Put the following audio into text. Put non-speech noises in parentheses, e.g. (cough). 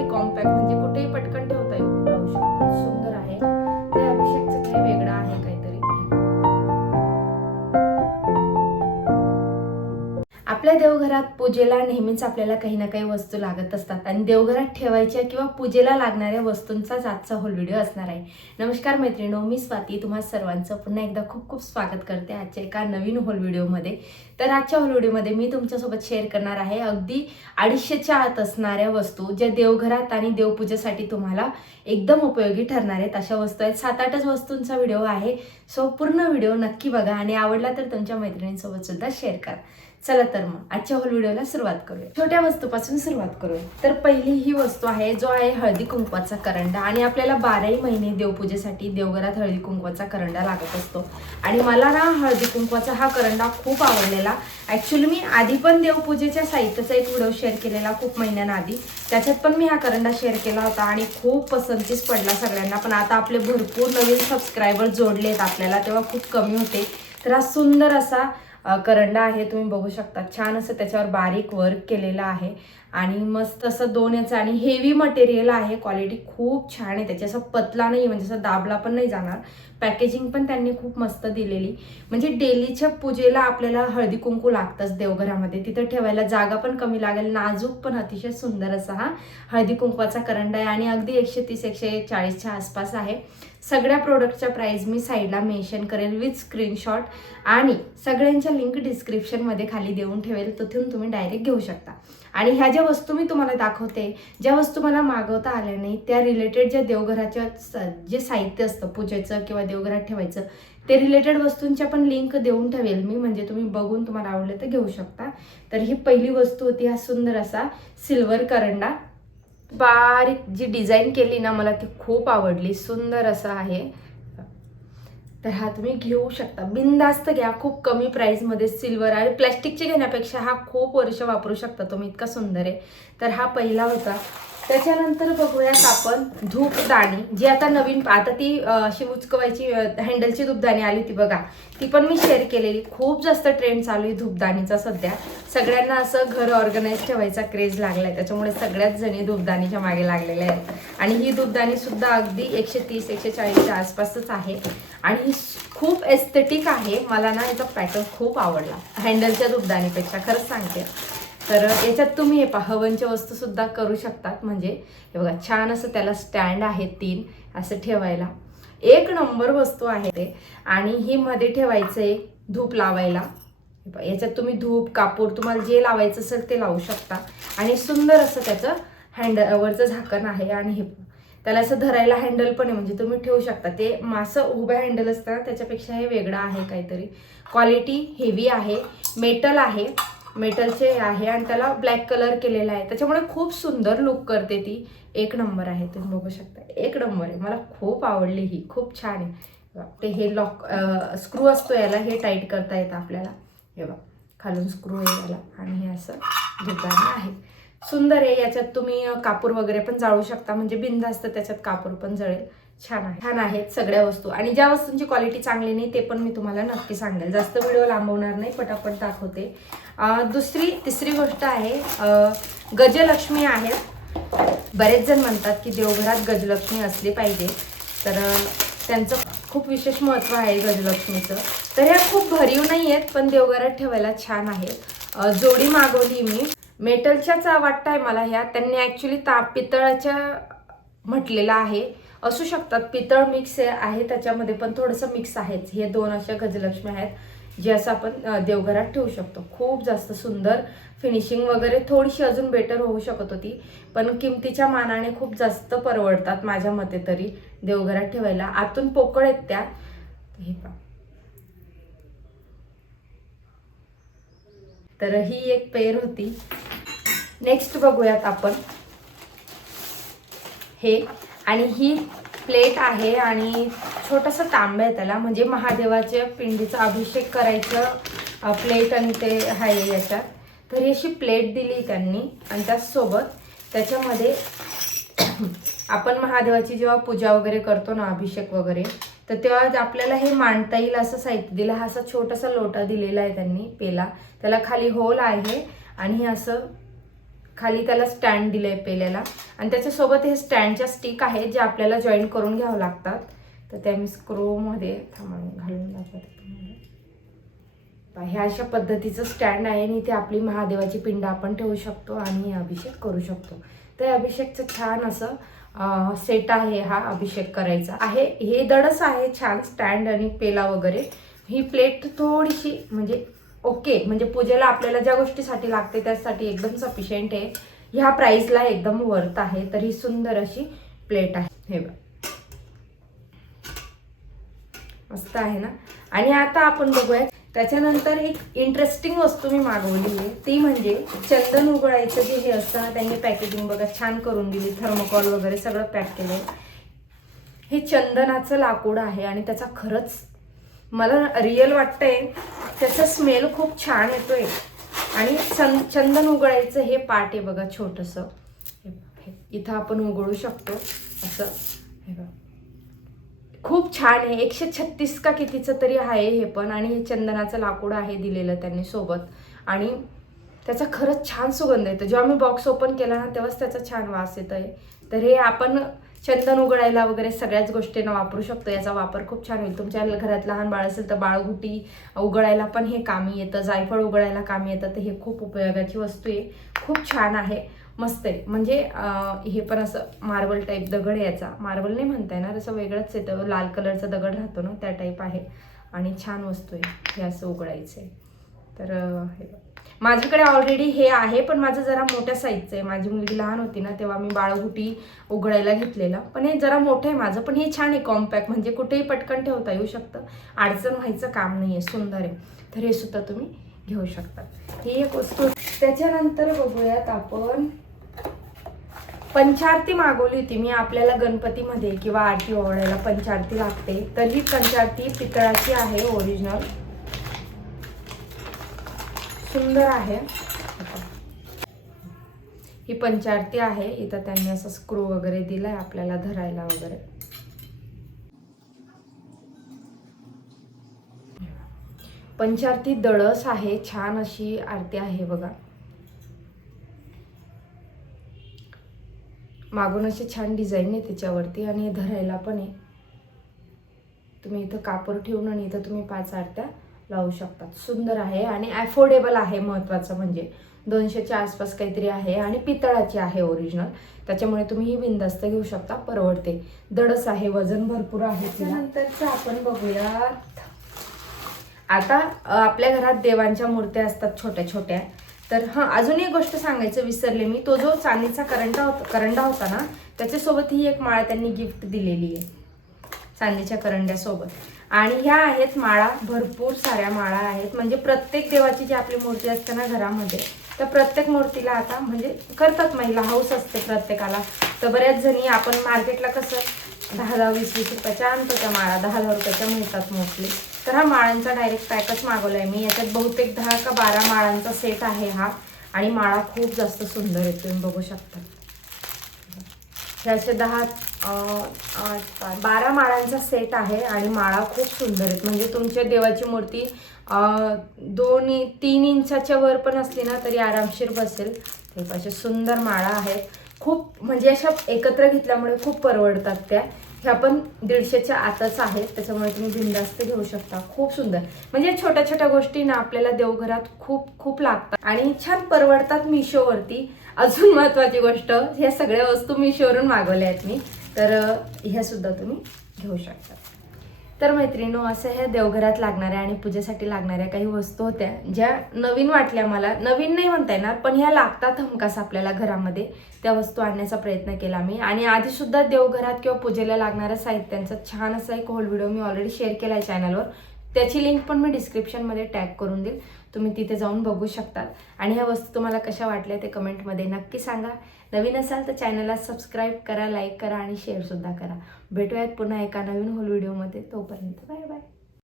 आहे कॉम्पॅक्ट देवघरात पूजेला नेहमीच आपल्याला काही ना काही वस्तू लागत असतात. आणि देवघरात ठेवायच्या किंवा पूजेला लागणाऱ्या वस्तूंचाच आजचा होल व्हिडिओ असणार आहे. नमस्कार मैत्रिणो मी स्वाती. तुम्हा सर्वांचं पुन्हा एकदा खूप खूप स्वागत करते आजच्या एका नवीन होल व्हिडिओमध्ये तर आजच्या होल व्हिडिओमध्ये मी तुमच्यासोबत शेअर करणार आहे अगदी अडीचशेच्या आत असणाऱ्या वस्तू ज्या देवघरात आणि देवपूजेसाठी तुम्हाला एकदम उपयोगी ठरणार आहेत. अशा वस्तू आहेत. सात आठच वस्तूंचा व्हिडिओ आहे. सो पूर्ण व्हिडिओ नक्की बघा आणि आवडला तर तुमच्या मैत्रिणींसोबत सुद्धा शेअर करा. चला तर मग आजच्या होल व्हिडिओला सुरुवात करूया. छोट्या वस्तूपासून सुरुवात करूया. तर पहिली ही वस्तू आहे जो आहे हळदी कुंकवाचा करंडा. आणि आपल्याला बाराही महिने देवपूजेसाठी देवघरात हळदी कुंकवाचा करंडा लागत असतो. आणि मला ना हळदी कुंकवाचा हा करंडा खूप आवडलेला. ऍक्च्युली मी आधी पण देवपूजेच्या साहित्याचा एक व्हिडिओ शेअर केलेला खूप महिन्यांआधी. त्याच्यात पण मी हा करंडा शेअर केला होता आणि खूप पसंतीस पडला सगळ्यांना. पण आता आपले भरपूर नवीन सबस्क्रायबर आहेत आपल्याला तेव्हा खूप कमी होते. तर हा सुंदर असा करंडा आहे तुम्ही बघू शकता. छान असं त्याच्यावर बारीक वर्क केलेलं आहे. आणि मस्त असं दोन याचं आणि हेवी मटेरियल आहे. क्वालिटी खूप छान आहे. त्याची असं पतला नाही म्हणजे असं दाबला पण नाही जाणार. पॅकेजिंग पण त्यांनी खूप मस्त दिलेली. म्हणजे डेलीच्या पूजेला आपल्याला हळदी कुंकू लागतंच देवघरामध्ये. तिथं ठेवायला जागा पण कमी लागेल. नाजूक पण अतिशय सुंदर असा हा हळदी कुंकवाचा करंडा आहे आणि अगदी एकशे तीस एकशे चाळीसच्या आसपास आहे. सगळ्या प्रोडक्टच्या प्राईस मी साईडला मेन्शन करेल विथ स्क्रीनशॉट आणि सगळ्यांच्या लिंक डिस्क्रिप्शनमध्ये खाली देऊन ठेवेल. तिथून तुम्ही डायरेक्ट घेऊ शकता. आणि ह्या ज्या वस्तू मी तुम्हाला दाखवते ज्या वस्तू मला मागवता आल्या नाही त्या रिलेटेड ज्या देवघराच्या स- जे साहित्य असतं पूजेचं किंवा देवघरात ठेवायचं ते रिलेटेड वस्तूंच्या पण लिंक देऊन ठेवेल मी म्हणजे तुम्ही बघून तुम्हाला आवडलं तर घेऊ शकता. तर ही पहिली वस्तू होती हा सुंदर असा सिल्वर करंडा. बारीक जी डिझाईन केली ना मला ती खूप आवडली सुंदर असं आहे. तर हा तुम्ही घेऊ शकता. बिनधास्त घ्या खूप कमी प्राईजमध्ये सिल्वर आणि प्लॅस्टिकचे घेण्यापेक्षा हा खूप वर्ष वापरू शकता तुम्ही इतका सुंदर आहे. तर हा पहिला होता. त्याच्यानंतर बघूयात आपण धूपदाणी जी आता नवीन आता ती अशी उचकवायची हँडलची धूपदाणी आली ती बघा. ती पण मी शेअर केलेली. खूप जास्त ट्रेंड चालू आहे धूपदाणीचा सध्या. सगळ्यांना असं घर ऑर्गनाईज ठेवायचा क्रेज लागलाय. त्याच्यामुळे सगळ्याच जणी धूपदाणीच्या मागे लागलेल्या आहेत. आणि ही धूपदाणी सुद्धा अगदी एकशे तीस एकशे चाळीसच्या आसपासच आहे. आणि ही खूप एस्थेटिक आहे. मला ना याचा पॅटर्न खूप आवडला. हँडलच्या धूपदाणीपेक्षा खरंच सांगते. तर याच्यात तुम्ही हे पहा हवनच्या वस्तू सुद्धा करू शकतात. म्हणजे हे बघा छान असं त्याला स्टँड आहे तीन असं ठेवायला. एक नंबर वस्तू आहे ते. आणि ही मध्ये ठेवायचं आहे धूप लावायला. याच्यात तुम्ही धूप कापूर तुम्हाला जे लावायचं असेल ते लावू शकता. आणि सुंदर असं त्याचं हँडलवरचं झाकण आहे आणि हे त्याला असं धरायला हँडल पण आहे म्हणजे तुम्ही ठेवू शकता. ते मासं उभं हँडल असतं ना त्याच्यापेक्षा हे वेगळं आहे काहीतरी. क्वालिटी हेवी आहे मेटल आहे. मेटलचे आहे आणि त्याला ब्लॅक कलर केलेला आहे. त्याच्यामुळे खूप सुंदर लुक करते ती. एक नंबर आहे तुम्ही बघू शकता. एक नंबर आहे. मला खूप आवडली ही. खूप छान आहे. ते हे लॉक स्क्रू असतो याला हे टाईट करता येतं आपल्याला. हे बघ खालून स्क्रू आहे याला. आणि हे असं दुकान आहे. सुंदर आहे. याच्यात तुम्ही कापूर वगैरे पण जाळू शकता. म्हणजे बिनधास्त त्याच्यात कापूर पण जळेल. छान आहे. छान आहेत सगळ्या वस्तू. आणि ज्या वस्तूंची क्वालिटी चांगली नाही ते पण मी तुम्हाला नक्की सांगेल. जास्त व्हिडिओ लांबवणार नाही पटापट दाखवते. दुसरी तिसरी गोष्ट आहे गजलक्ष्मी आहेत बरेच जण म्हणतात की देवघरात गजलक्ष्मी असली पाहिजे. तर त्यांचं खूप विशेष महत्त्व आहे गजलक्ष्मीचं. तर ह्या खूप भरीव नाही आहेत पण देवघरात ठेवायला छान आहेत. जोडी मागवली मी. मेटलच्याच वाटताय मला ह्या. त्यांनी ॲक्च्युली ता पितळाच्या म्हटलेलं आहे. असू शकतात. पितळ मिक्स आहे त्याच्यामध्ये पण थोडंसं मिक्स आहेच. हे दोन अशा गजलक्ष्मी आहेत जे असं आपण देवघरात ठेवू शकतो. खूप जास्त सुंदर फिनिशिंग वगैरे थोडीशी अजून बेटर होऊ शकत होती. पण किमतीच्या मानाने खूप जास्त परवडतात माझ्या मते तरी देवघरात ठेवायला. आतून पोकळ आहेत त्या. हे पहा. तर ही एक पेर होती. नेक्स्ट बघूयात आपण. हे आणि ही प्लेट आहे आणि छोटंसं तांब्या आहे त्याला म्हणजे महादेवाच्या पिंडीचा अभिषेक करायचं प्लेट आणि ते आहे याच्यात. तर ही अशी प्लेट दिली त्यांनी आणि त्याचसोबत त्याच्यामध्ये (clears throat) आपण महादेवाची जेव्हा पूजा वगैरे करतो ना अभिषेक वगैरे तर तेव्हा आपल्याला हे मांडता येईल असं साहित्य दिलं. हा असा छोटासा लोटा दिलेला आहे त्यांनी पेला. त्याला खाली होल आहे आणि हे असं खाली त्याला स्टँड दिलंय पेल्याला. आणि त्याच्यासोबत हे स्टँडच्या स्टिक आहेत जे आपल्याला जॉईन करून घ्यावं लागतात. तर त्या मी स्क्रोमध्ये थांबा घालून दाखवते तुम्हाला. ह्या अशा पद्धतीचं स्टँड आहे आणि इथे आपली महादेवाची पिंड आपण ठेवू शकतो आणि अभिषेक करू शकतो. तर अभिषेकचं छान असं सेट आहे हा अभिषेक करायचा आहे. हे दडच आहे छान स्टँड आणि पेला वगैरे. ही प्लेट थोडीशी म्हणजे ओके म्हणजे पूजेला आपल्याला ज्या गोष्टीसाठी लागते त्यासाठी एकदम सफिशियंट आहे. ह्या प्राईसला एकदम वर्थ आहे तर ही सुंदर अशी प्लेट आहे. हे बघ. मस्त आहे ना? आणि आता आपण बघूया त्याच्यानंतर एक इंटरेस्टिंग वस्तू मी मागवली आहे. ती म्हणजे चंदन उघडायचं जे हे असतं ना त्यांनी पॅकेजिंग बघा छान करून दिली थर्मोकॉल वगैरे सगळं पॅक केलंय. हे चंदनाचं लाकूड आहे आणि त्याचा खरंच मला रिअल वाटतंय त्याचा स्मेल खूप छान येतोय. आणि चं चंदन उघडायचं हे पाट आहे बघा छोटंसं. हे- इथं आपण उघडू शकतो असं. हे बघा. खूप छान आहे. एकशे छत्तीस का कितीचं तरी आहे हे पण. आणि हे चंदनाचं लाकूड आहे दिलेलं त्यांनी सोबत. आणि त्याचा खरंच छान सुगंध येतो. जेव्हा मी बॉक्स ओपन केला ना तेव्हाच त्याचा छान वास येतो आहे तर हे आपण चंदन उघडायला वगैरे सगळ्याच गोष्टींना वापरू शकतो. याचा वापर खूप छान होईल. तुमच्या घरात लहान बाळ असेल तर बाळगुटी उघडायला पण हे कामी येतं. जायफळ उघडायला कामी येतं. तर हे खूप उपयोगाची वस्तू आहे. खूप छान आहे. मस्त आहे. म्हणजे हे पण असं मार्बल टाईप दगड याचा. मार्बल नाही म्हणता येणार. असं वेगळंच येतं लाल कलरचा दगड राहतो ना त्या टाईप आहे. आणि छान वस्तू आहे. हे असं उघडायचं आहे. तर हे माझ्याकडे ऑलरेडी हे आहे पण माझं जरा मोठ्या साईजचं आहे. माझी मुलगी लहान होती ना तेव्हा मी बाळगुटी उघडायला घेतलेलं. पण हे जरा मोठं आहे माझं पण हे छान आहे कॉम्पॅक्ट म्हणजे कुठेही पटकन ठेवता येऊ शकतं. अडचण व्हायचं काम नाही आहे सुंदर आहे. तर हे सुद्धा तुम्ही घेऊ शकता. ही एक वस्तू. त्याच्यानंतर बघूयात आपण. पंचारती मागवली होती मी आपल्याला गणपतीमध्ये किंवा आरती ओवाळायला पंचारती लागते. तर ही पंचारती पितळाची आहे ओरिजिनल सुंदर आहे. ही पंचारती आहे. इथं त्यांनी असं स्क्रू वगैरे दिलाय आपल्याला धरायला वगैरे. पंचारती दळस आहे. छान अशी आरती आहे बघा. मागून अशी छान डिझाईन आहे त्याच्यावरती आणि धरायला पण आहे. तुम्ही इथं कापड ठेवून आणि इथं तुम्ही पाच आरत्या लावू शकतात. सुंदर आहे आणि अफोर्डेबल आहे महत्वाचं म्हणजे. दोनशेच्या आसपास काहीतरी आहे आणि पितळाची आहे ओरिजिनल त्याच्यामुळे तुम्ही ही बिंदास्त घेऊ शकता परवडते. दडस आहे वजन भरपूर आहे त्यानंतरचं आपण बघूयात आता आपल्या घरात देवांच्या मूर्त्या असतात छोट्या छोट्या. तर हां अजून एक गोष्ट सांगायचं विसरले मी. तो जो चांदीचा करंडा होता करंडा होता ना त्याच्यासोबत ही एक माळ त्यांनी गिफ्ट दिलेली आहे. चांदीच्या करंड्यासोबत. आणि ह्या आहेत माळा भरपूर साऱ्या माळा आहेत. म्हणजे प्रत्येक देवाची जी आपली मूर्ती असते ना घरामध्ये तर प्रत्येक मूर्तीला आता म्हणजे करतात महिला हाऊस असते प्रत्येकाला. तर बऱ्याच जणी आपण मार्केटला कसं दहा दहा वीस वीस रुपयाच्या आणतो त्या माळा दहा दहा रुपयाच्या मिळतात मोस्टली तर हा माळांचा डायरेक्ट पॅकच मागवलाय मी. याच्यात बहुतेक दहा का बारा माळांचा सेट आहे हा. आणि माळा खूप जास्त सुंदर आहे तुम्ही बघू शकता. हे दहा बारा माळांचा सेट आहे आणि माळा खूप सुंदर आहेत. म्हणजे तुमच्या देवाची मूर्ती दोन इ- तीन इंचाच्या वर पण असली ना तरी आरामशीर बसेल. ते असे सुंदर माळा आहेत. खूप म्हणजे अशा एकत्र घेतल्यामुळे खूप परवडतात त्या. ह्या पण दीडशेच्या आतच आहेत त्याच्यामुळे तुम्ही बिंदास्त घेऊ शकता. खूप सुंदर. म्हणजे छोट्या छोट्या गोष्टी ना आपल्याला देवघरात खूप खूप लागतात. आणि छान परवडतात मिशोवरती. अजून महत्वाची गोष्ट ह्या सगळ्या वस्तू मिशोवरून मागवल्या आहेत मी. तर ह्या सुद्धा तुम्ही घेऊ शकता. तर मैत्रिणीनो असं ह्या देवघरात लागणाऱ्या आणि पूजेसाठी लागणाऱ्या काही वस्तू होत्या ज्या नवीन वाटल्या मला. नवीन नाही म्हणता येणार पण ह्या लागतात हमकास आपल्याला घरामध्ये. त्या वस्तू आणण्याचा प्रयत्न केला मी. आणि आधी सुद्धा देवघरात किंवा पूजेला लागणाऱ्या साहित्यांचा छान असा एक होल व्हिडिओ मी ऑलरेडी शेअर केला आहे चॅनलवर त्याची लिंक पण मी डिस्क्रिप्शनमध्ये टॅग करून देईल. तुम्ही तिथे जाऊन बघू शकता. आणि ह्या वस्तू तुम्हाला कशा वाटल्या ते कमेंटमध्ये नक्की सांगा. नवीन असाल तर चॅनलला सबस्क्राईब करा लाईक करा आणि शेअरसुद्धा करा. भेटूयात पुन्हा एका नवीन होल व्हिडिओमध्ये तोपर्यंत बाय बाय